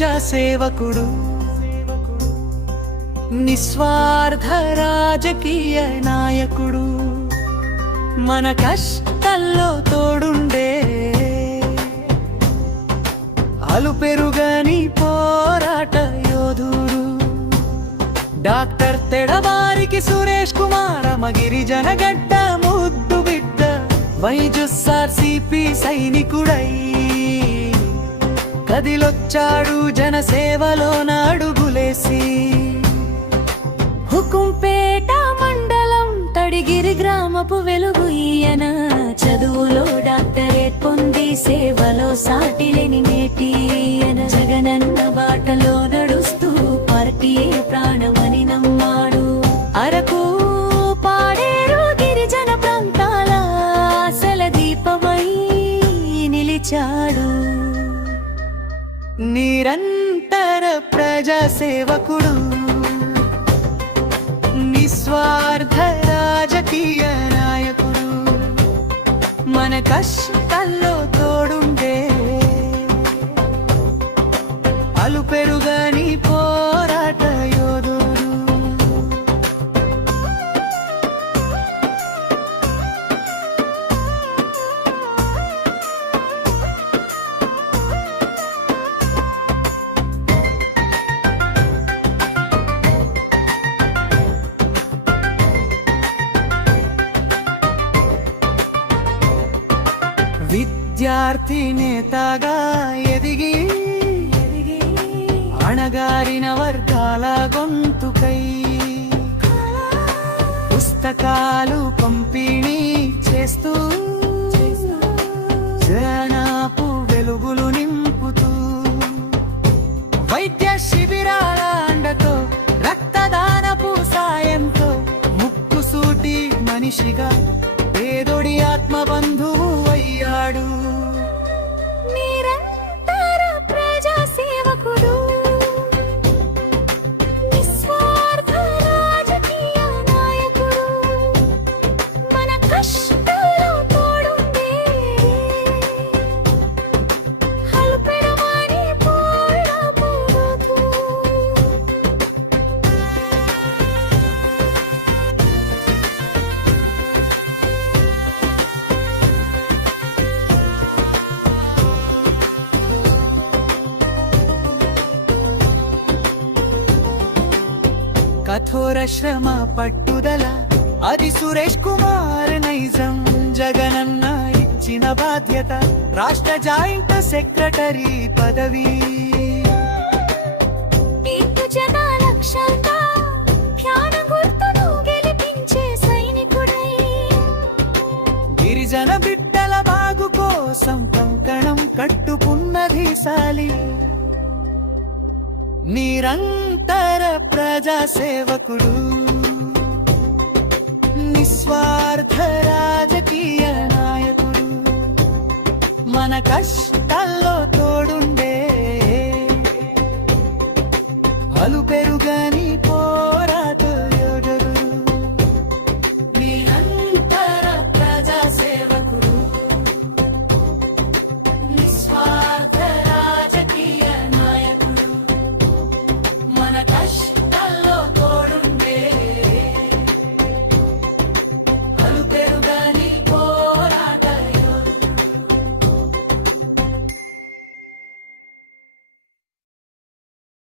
ప్రజాసేవకుడు, నిస్వార్థ రాజకీయ నాయకుడు, మన కష్టాల్లో తోడుండే అలుపెరుగని పోరాట యోధుడు. డాక్టర్ తెడవారికి సురేష్ కుమార్ గిరిజన గడ్డ ముద్దు బిడ్డ, వైజుస్సార్ సిపి సైనికుడై కదిలొచ్చాడు జనసేవలో నాడుగులేసి. హుకుంపేట మండలం తడిగిరి గ్రామపు వెలుగు ఈయన, చదువులో డాక్టరేట్ పొంది సేవలో సాటిలేని నేటి ఈయన. జగనన్న బాటలో నడుస్తూ పార్టీ ప్రాణమని నమ్మాడు. అరకు పాడేరు గిరిజన ప్రాంతాల ఆశల దీపమై నిలిచాడు. నిరంతర ప్రజాసేవకుడు, నిస్వార్థ రాజకీయ నాయకుడు, మన కష్టాల్లో తోడుండే అలుపెరుగని పోరాట యోధుడు. విద్యార్థి నేతగా ఎదిగి అణగారిన వర్గాల గొంతుకై పుస్తకాలు పంపిణీ చేస్తూ జనాపు వెలుగులు నింపుతూ, వైద్య శిబిరాల అండతో రక్తదానపు సాయంతో ముక్కుసూటి మనిషిగా పేదోడి ఆత్మబంధువు అయ్యాడు. నిరంతర ప్రజాసేవకుడు, నిస్వార్థ రాజకీయ నాయకుడు, మన కష్టాల్లో తోడుండే అలుపెరుగని పోరాట యోధుడు. కఠోర శ్రమ పట్టుదల అది సురేష్ కుమార్ నైజం. జగనన్న ఇచ్చిన బాధ్యత రాష్ట్ర జాయింట్ సెక్రటరీ పదవి. లక్ష్యంగా ధ్యాన గుర్తును గెలిపించే సైనికుడై గిరిజన బిడ్డల బాగు కోసం కంకణం కట్టుకున్నది సాలి. నిరంతర ప్రజాసేవకుడు, నిస్వార్థ రాజకీయ నాయకుడు, మన కష్ట